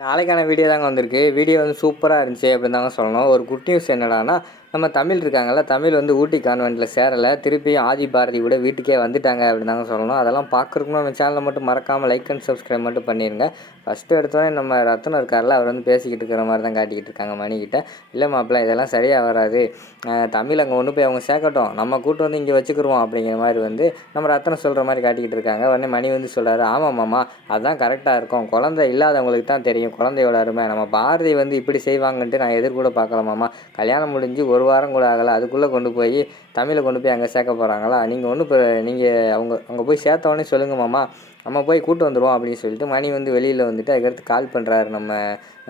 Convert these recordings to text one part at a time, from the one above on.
நாளைக்கான வீடியோ தாங்க வந்திருக்கு. வீடியோ வந்து சூப்பராக இருந்துச்சு அப்படின்னு தாங்க சொல்லணும். ஒரு குட் நியூஸ் என்னடான்னா, நம்ம தமிழ் இருக்காங்கல்ல, தமிழ் வந்து ஊட்டி கான்வென்ட்டில் சேரலை, திருப்பியும் ஆதி பாரதி கூட வீட்டுக்கே வந்துட்டாங்க அப்படின்னு தாங்க சொல்லணும். அதெல்லாம் பார்க்குறதுக்கு நம்ம சேனலை மட்டும் மறக்காமல் லைக் அண்ட் சப்ஸ்கிரைப் மட்டும் பண்ணிடுங்க. ஃபஸ்ட்டு எடுத்தோடனே நம்ம ரத்னம் இருக்கார்ல, அவர் வந்து பேசிக்கிட்டு இருக்கிற மாதிரி தான் காட்டிக்கிட்டு இருக்காங்க மணிக்கிட்ட. இல்லை மாப்பிள்ள, இதெல்லாம் சரியாக வராது, தமிழ் அங்கே ஒன்று போய் அவங்க சேர்க்கட்டும், நம்ம கூட்டு வந்து இங்கே வச்சுக்கிருவோம் அப்படிங்கிற மாதிரி வந்து நம்ம ரத்னம் சொல்கிற மாதிரி காட்டிக்கிட்டு இருக்காங்க. உடனே மணி வந்து சொல்கிறாரு, ஆமாம் மாமா, அதுதான் கரெக்டாக இருக்கும், குழந்தை இல்லாதவங்களுக்கு தான் தெரியும் குழந்தையோட அருமை. நம்ம பாரதி வந்து இப்படி செய்வாங்கன்ட்டு நான் எதிர்கூட பார்க்கலாமாம்மா. கல்யாணம் முடிஞ்சு ஒரு வாரம் கூட ஆகலை, அதுக்குள்ளே கொண்டு போய் தமிழை கொண்டு போய் அங்கே சேர்க்க போகிறாங்களா? நீங்கள் ஒன்றும் இப்போ நீங்கள் அங்கே போய் சேர்த்தவொடனே சொல்லுங்கள் மாமா, நம்ம போய் கூட்டு வந்துடுவோம் அப்படின்னு சொல்லிட்டு மணி வந்து வெளியில் வந்துட்டு அதுக்கடுத்து கால் பண்ணுறாரு நம்ம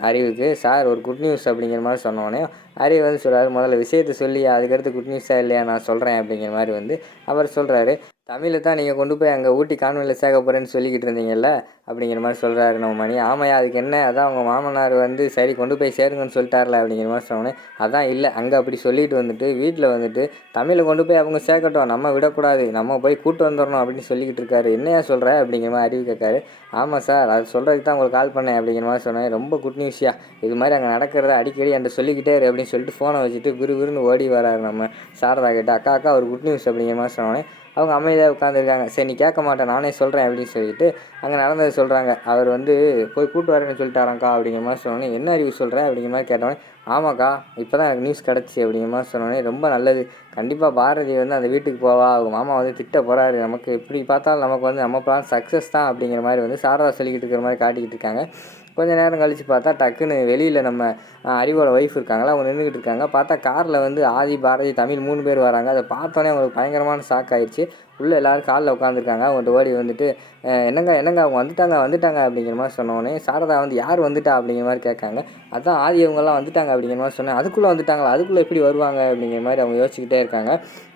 அறிவுக்கு. சார், ஒரு குட் நியூஸ் அப்படிங்கிற மாதிரி சொன்னோடனே அறிவு வந்து சொல்கிறாரு, முதல்ல விஷயத்தை சொல்லி அதுக்கடுத்து குட் நியூஸாக இல்லையா நான் சொல்கிறேன் அப்படிங்கிற மாதிரி வந்து அவர் சொல்கிறாரு. தமிழை தான் நீங்கள் கொண்டு போய் அங்கே ஊட்டி கான்வென்ட்டில் சேர்க்க போகிறேன்னு சொல்லிக்கிட்டு இருந்தீங்கல்ல அப்படிங்கிற மாதிரி சொல்கிறாரு நம்ம மணி. ஆமையா, அதுக்கு என்ன, அதான் அவங்க மாமனார் வந்து சரி கொண்டு போய் சேருங்கன்னு சொல்லிட்டார்ல அப்படிங்கிற மாதிரி சொன்னோன்னே, அதான் இல்லை, அங்கே அப்படி சொல்லிட்டு வந்துட்டு வீட்டில் வந்துட்டு தமிழை கொண்டு போய் அவங்க சேர்க்கட்டும், நம்ம விடக்கூடாது, நம்ம போய் கூட்டு வந்துடணும் அப்படின்னு சொல்லிக்கிட்டு இருக்காரு. என்னையா சொல்கிற அப்படிங்கிற மாதிரி அறிவு கேட்காரு. ஆமாம் சார், அது சொல்கிறதுக்கு தான் உங்களுக்கு கால் பண்ணேன் அப்படிங்கிற மாதிரி சொன்னேன். ரொம்ப குட் நியூஸியா, இது மாதிரி அங்கே நடக்கிறத அடிக்கடி என்கிட்ட சொல்லிக்கிட்டே இரு அப்படின்னு சொல்லிட்டு ஃபோனை வச்சுட்டு விறுவிறுன்னு ஓடி வராரு நம்ம சாரதா கிட்ட. அக்கா அக்கா, ஒரு குட் நியூஸ் அப்படிங்கிற மாதிரி சொன்னோன்னே அவங்க அமைதியாக உட்காந்துருக்காங்க. சரி, நீ கேட்க மாட்டேன், நானே சொல்கிறேன் அப்படின்னு சொல்லிட்டு அங்கே நடந்தது சொல்கிறாங்க. அவர் வந்து போய் கூட்டு வரேன்னு சொல்லிட்டாராங்க்கா அப்படிங்கிற மாதிரி சொன்னோன்னே, என்ன அறிவு சொல்கிறேன் அப்படிங்கிற மாதிரி கேட்டோன்னே, ஆமாக்கா, இப்போ தான் எனக்கு நியூஸ் கிடச்சி அப்படிங்கிற மாதிரி சொன்னோன்னே, ரொம்ப நல்லது, கண்டிப்பாக பாரதி வந்து அந்த வீட்டுக்கு போவா, அவங்க மாமா வந்து திட்ட போகிறாரு, நமக்கு எப்படி பார்த்தாலும் நமக்கு வந்து நம்ம பிளான் சக்ஸஸ் தான் அப்படிங்கிற மாதிரி வந்து சாரதா சொல்லிக்கிட்டு இருக்கிற மாதிரி காட்டிக்கிட்டு இருக்காங்க. கொஞ்சம் நேரம் கழித்து பார்த்தா டக்குன்னு வெளியில் நம்ம அறிவோட ஒய்ஃப் இருக்காங்களா, அவங்க நின்றுக்கிட்டு இருக்காங்க. பார்த்தா காரில் வந்து ஆதி பாரதி தமிழ் 3 பேர் வராங்க. அதை பார்த்தோன்னே அவங்களுக்கு பயங்கரமான ஷாக் ஆயிடுச்சு. உள்ளே எல்லோரும் காலில் உட்காந்துருக்காங்க. அவங்கள்ட்ட ஓடி வந்துட்டு, என்னங்க என்னங்க அவங்க வந்துட்டாங்க அப்படிங்கிற மாதிரி சொன்னோடனே சாரதா வந்து யார் வந்துட்டா அப்படிங்கிற மாதிரி கேட்காங்க. அதான் ஆதி அவங்கெல்லாம் வந்துட்டாங்க அப்படிங்கிற மாதிரி சொன்னேன். அதுக்குள்ளே வந்துட்டாங்களா, அதுக்குள்ளே எப்படி வருவாங்க அப்படிங்கிற மாதிரி அவங்க யோசிச்சுக்கிட்டே இருக்காங்க.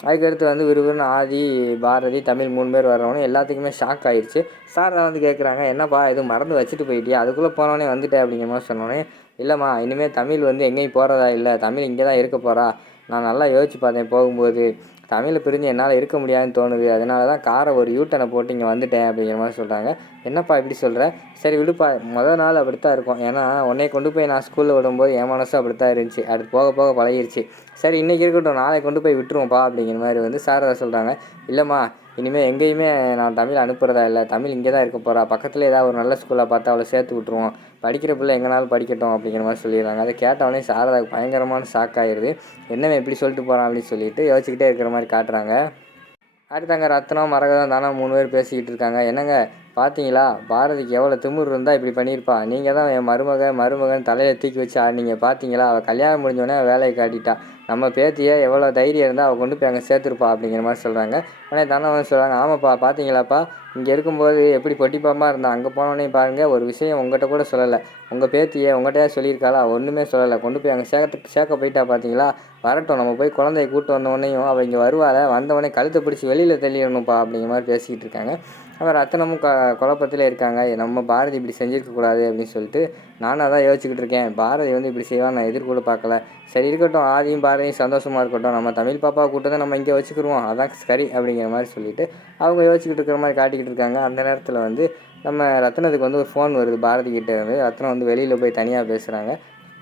அதுக்கடுத்து வந்து விறுவிறுன்னு ஆதி பாரதி தமிழ் 3 பேர் வரவொடனே எல்லாத்துக்குமே ஷாக் ஆயிடுச்சு. சாரதா வந்து கேட்குறாங்க, என்னப்பா எதுவும் மறந்து வச்சுட்டு போயிட்டியா, அதுக்குள்ளே போனோடனே வந்துட்டேன் அப்படிங்கிற மாதிரி சொன்னோடனே, இல்லைம்மா, இனிமேல் தமிழ் வந்து எங்கேயும் போகிறதா இல்லை, தமிழ் இங்கே தான் இருக்க போகிறா, நான் நல்லா யோசிச்சு பார்த்தேன், போகும்போது தமிழை பிரிஞ்சு என்னால் இருக்க முடியாதுன்னு தோணுது, அதனால தான் காரை ஒரு யூட்டனை போட்டு இங்கே வந்துட்டேன் அப்படிங்கிற மாதிரி சொல்கிறாங்க. என்னப்பா இப்படி சொல்கிற, சரி விடுப்பா, மொதல் நாள் அப்படித்தான் இருக்கும், ஏன்னா உன்னை கொண்டு போய் நான் ஸ்கூலில் விடும்போது என் மனசும் அப்படித்தான் இருந்துச்சு, அடுத்து போக போக பழகிருச்சு, சரி இன்றைக்கி இருக்கட்டும், நாளைக்கு கொண்டு போய் விட்டுருவோம்ப்பா அப்படிங்கிற மாதிரி வந்து சாரதா சொல்கிறாங்க. இல்லைம்மா, இனிமேல் எங்கேயுமே நான் தமிழ் அனுப்புகிறதா இல்லை, தமிழ் இங்கே தான் இருக்க போகிறா, பக்கத்தில் ஏதாவது ஒரு நல்ல ஸ்கூலாக பார்த்து அவளை சேர்த்து விட்ருவோம், படிக்கிற பிள்ளை எங்கேனாலும் படிக்கட்டும் அப்படிங்கிற மாதிரி சொல்லிடுறாங்க. அதை கேட்டவொடனே சாரதாவுக்கு பயங்கரமான ஷாக் ஆகிடுது. என்னவன் இப்படி சொல்லிட்டு போகிறான் அப்படின்னு சொல்லிட்டு யோசிச்சுக்கிட்டே இருக்கிற மாதிரி காட்டுறாங்க. அடுத்தாங்க ரத்னம் மரகதம் தானே 3 பேர் பேசிக்கிட்டு இருக்காங்க. என்னங்க பார்த்தீங்களா, பாரதிக்கு எவ்வளோ திமிரு இருந்தால் இப்படி பண்ணியிருப்பா, நீங்கள் தான் என் மருமகன் தலையை தூக்கி வச்சு ஆடினீங்க பார்த்தீங்களா, அவள் கல்யாணம் முடிஞ்சோடனே வேலையை காட்டிட்டா, நம்ம பேத்தியை எவ்வளோ தைரியம் இருந்தால் அவள் கொண்டு போய் அங்கே சேர்த்துருப்பா அப்படிங்கிற மாதிரி சொல்கிறாங்க. உடனே தானே வந்து சொல்கிறாங்க, ஆமாப்பா பார்த்தீங்களாப்பா, இங்கே இருக்கும்போது எப்படி பொட்டிப்பாமா இருந்தால் அங்கே போனோடனே பாருங்கள், ஒரு விஷயம் உங்கள்கிட்ட கூட சொல்லலை, உங்கள் பேத்தியை உங்கள்கிட்டயே சொல்லியிருக்காளா, ஒன்றுமே சொல்லலை, கொண்டு போய் அங்கே சேர்க்க போயிட்டா பார்த்தீங்களா, வரட்டும், நம்ம போய் குழந்தைய கூப்பிட்டு வந்தவொடனையும் அவள் இங்கே வருவாள், வந்தவொடனே கழுத்தை பிடிச்சி வெளியில் தள்ளிடணும்ப்பா அப்படிங்கிற மாதிரி பேசிக்கிட்டு இருக்காங்க. அப்புறம் ரத்தனமும் குழப்பத்திலே இருக்காங்க. நம்ம பாரதி இப்படி செஞ்சுருக்கக்கூடாது அப்படின்னு சொல்லிட்டு நானும் அதான் யோசிச்சுக்கிட்டு இருக்கேன். பாரதி வந்து இப்படி செய்வான் நான் எதிர்கூட பார்க்கல. சரி இருக்கட்டும், ஆதியும் பாரதியும் சந்தோஷமாக இருக்கட்டும், நம்ம தமிழ் பாப்பாவை கூட்டு தான் நம்ம இங்கே வச்சுக்கிருவோம், அதான் சரி அப்படிங்கிற மாதிரி சொல்லிவிட்டு அவங்க யோசிச்சுக்கிட்டு இருக்கிற மாதிரி காட்டிக்கிட்டு இருக்காங்க. அந்த நேரத்தில் வந்து நம்ம ரத்னத்துக்கு வந்து ஒரு ஃபோன் வருது பாரதி கிட்டே இருந்து. ரத்னம் வந்து வெளியில் போய் தனியாக பேசுகிறாங்க.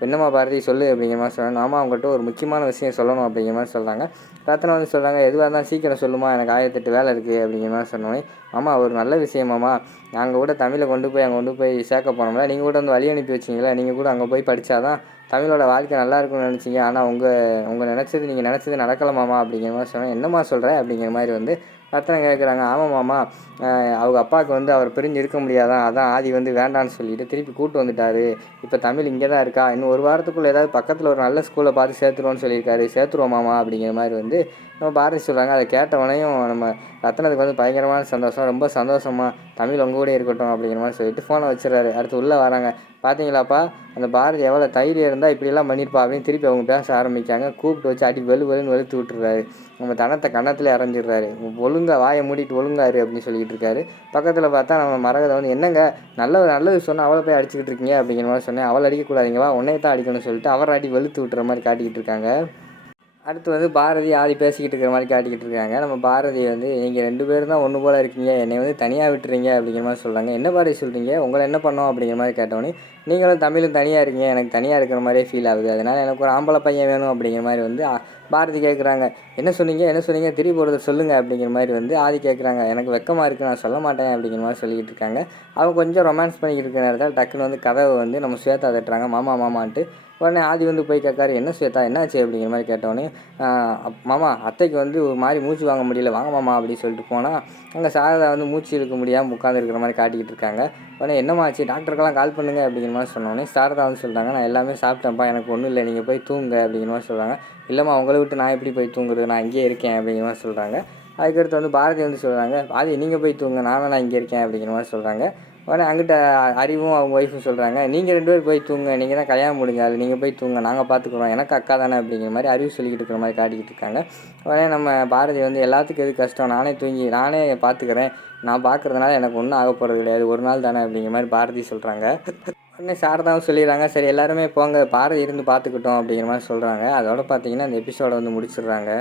என்னம்மா பாரதி சொல்லு அப்படிங்கிற மாதிரி சொல்கிறாங்க. நாம அவங்ககிட்ட ஒரு முக்கியமான விஷயம் சொல்லணும் அப்படிங்கிற மாதிரி சொல்கிறாங்க. ரத்னம் வந்து சொல்கிறாங்க, எதுவாக இருந்தாலும் சீக்கிரம் சொல்லுமா, எனக்கு 1008 வேலை இருக்குது அப்படிங்கிற மாதிரி சொன்னோன்னே, ஆமாம் ஒரு நல்ல விஷயமாம்மா, நாங்கள் கூட தமிழை கொண்டு போய் சேர்க்க போனோம்ல, நீங்கள் கூட வந்து வழி அனுப்பி வச்சிங்களா, நீங்கள் கூட அங்கே போய் படித்தாதான் தமிழோட வாழ்க்கை நல்லா இருக்கும்னு நினச்சிங்க, ஆனால் உங்கள் நீங்கள் நினச்சது நடக்கலாமாம்மா அப்படிங்கிற மாதிரி சொன்னேன். என்னம்மா சொல்கிறேன் அப்படிங்கிற மாதிரி வந்து ரத்னம் கேட்குறாங்க. ஆமாம்மாம்மா, அவங்க அப்பாவுக்கு வந்து அவர் பிரிஞ்சு இருக்க முடியாதான், அதான் ஆதி வந்து வேண்டான்னு சொல்லிட்டு திருப்பி கூப்பிட்டு வந்துட்டார், இப்போ தமிழ் இங்கே தான் இருக்கா, இன்னும் ஒரு வாரத்துக்குள்ளே ஏதாவது பக்கத்தில் ஒரு நல்ல ஸ்கூலை பார்த்து சேர்த்துருவோன்னு சொல்லியிருக்காரு, சேர்த்துருவோமாம்மா அப்படிங்கிற மாதிரி வந்து நம்ம பாரதி சொல்கிறாங்க. அதை கேட்டவனையும் நம்ம ரத்னத்துக்கு வந்து பயங்கரமான சந்தோஷம், ரொம்ப சந்தோஷமாக தமிழ் உங்கள் கூட இருக்கட்டும் அப்படிங்கிற மாதிரி சொல்லிட்டு ஃபோனை வச்சிடறாரு. அடுத்து உள்ளே வராங்க. பார்த்தீங்களாப்பா, அந்த பாரதி எவ்வளோ தைரியம் இருந்தால் இப்படிலாம் பண்ணியிருப்பா அப்படின்னு திருப்பி அவங்க பேச ஆரம்பிக்காங்க. கூப்பிட்டு வச்சு அடி வெளுன்னு வெளுத்து விட்டுறாரு. நம்ம தனத்தை கன்னத்தில் இறஞ்சிடுறாரு. ஒழுங்கா வாயை மூடிட்டு ஒழுங்காரு அப்படின்னு சொல்லிக்கிட்டு இருக்காரு. பக்கத்தில் பார்த்தா நம்ம மரகதை வந்து, என்னங்க நல்லது சொன்னால் அவளை போய் அடிச்சுக்கிட்டு இருக்கீங்க அப்படிங்கிற மாதிரி சொன்னேன். அவளை அடிக்கக்கூடாதீங்கவா, உன்னையை தான் அடிக்கணும்னு சொல்லிட்டு அவரை அடி வெளுத்து விட்டுற மாதிரி காட்டிக்கிட்டு இருக்காங்க. அடுத்து வந்து பாரதி ஆதி பேசிக்கிட்டு இருக்கிற மாதிரி காட்டிக்கிட்டு இருக்காங்க. நம்ம பாரதி வந்து, நீங்கள் 2 பேரும் தான் ஒன்று போல் இருக்கீங்க, என்னை வந்து தனியாக விட்டுறீங்க அப்படிங்கிற மாதிரி சொல்கிறாங்க. என்ன பாரதி சொல்கிறீங்க, உங்களை என்ன பண்ணோம் அப்படிங்கிற மாதிரி கேட்டோன்னே, நீங்களும் தமிழும் தனியாக இருக்கீங்க, எனக்கு தனியாக இருக்கிற மாதிரியே ஃபீல் ஆகுது. அதனால் எனக்கு ஒரு ஆம்பளை பையன் வேணும் அப்படிங்கிற மாதிரி வந்து பாரதி கேட்குறாங்க. என்ன சொன்னீங்க என்ன சொன்னீங்க திருப்பி ஒரு சொல்லுங்கள் அப்படிங்கிற மாதிரி வந்து ஆதி கேட்குறாங்க. எனக்கு வெக்கமாக இருக்குது, நான் சொல்ல மாட்டேன் அப்படிங்கிற மாதிரி சொல்லிக்கிட்டு இருக்காங்க. அவங்க கொஞ்சம் ரொமான்ஸ் பண்ணிக்கிட்டு இருக்கிற நேரத்தில் டக்குன்னு வந்து கதவை வந்து நம்ம ஸ்வேதா தட்டுறாங்க. மாமா மாமான்ட்டு. உடனே ஆதி வந்து போய் கேட்காரு, என்ன ஸ்வேதா என்னாச்சு அப்படிங்கிற மாதிரி கேட்டோடனே, மாமா அத்தைக்கு வந்து ஒரு மாதிரி மூச்சு வாங்க முடியல, வாங்க மாமா அப்படின்னு சொல்லிட்டு போனால் அங்கே சாரதா வந்து மூச்சு இழுக்க முடியாமல் உட்காந்துருக்கிற மாதிரி காட்டிக்கிட்டு இருக்காங்க. உடனே என்னம்மா ஆச்சு, டாக்டருக்கெல்லாம் கால் பண்ணுங்க அப்படிங்கிற மாதிரி சொன்னோடனே சாரதா வந்து சொல்கிறாங்க, நான் எல்லாமே சாப்பிட்டேன்ப்பா, எனக்கு ஒன்றும் இல்லை, நீங்கள் போய் தூங்க அப்படிங்கிற மாதிரி சொல்கிறாங்க. இல்லைம்மா உங்களை விட்டு நான் எப்படி போய் தூங்குறது, நான் இங்கேயே இருக்கேன் அப்படிங்கிற மாதிரி சொல்கிறாங்க. அதுக்கடுத்து வந்து பாரதி வந்து சொல்கிறாங்க, பாரதி நீங்கள் போய் தூங்க, நான் இங்கே இருக்கேன் அப்படிங்கிற மாதிரி சொல்கிறாங்க. உடனே அங்கிட்ட அறிவும் அவங்க ஒய்ஃபும் சொல்கிறாங்க, நீங்கள் 2 பேர் போய் தூங்க, நீங்கள் தான் கல்யாணம் முடிஞ்ச ஆள், நீங்கள் போய் தூங்க, நாங்கள் பார்த்துக்குறோம், எனக்கு அக்கா தானே அப்படிங்கிற மாதிரி அறிவு சொல்லிக்கிட்டு இருக்கிற மாதிரி காட்டிக்கிட்டு இருக்காங்க. உடனே நம்ம பாரதி வந்து எல்லாத்துக்கும் எது கஷ்டம், நானே பார்த்துக்கிறேன், நான் பார்க்குறதுனால எனக்கு ஒன்றும் ஆக போகிறது கிடையாது, ஒரு நாள் தானே அப்படிங்கிற மாதிரி பாரதி சொல்கிறாங்க. உடனே சாரதாவும் சொல்லிடுறாங்க, சரி எல்லாருமே போங்க, பாரதி இருந்து பார்த்துக்கிட்டோம் அப்படிங்கிற மாதிரி சொல்கிறாங்க. அதோட பார்த்தீங்கன்னா இந்த எபிசோடை வந்து முடிச்சிடுறாங்க.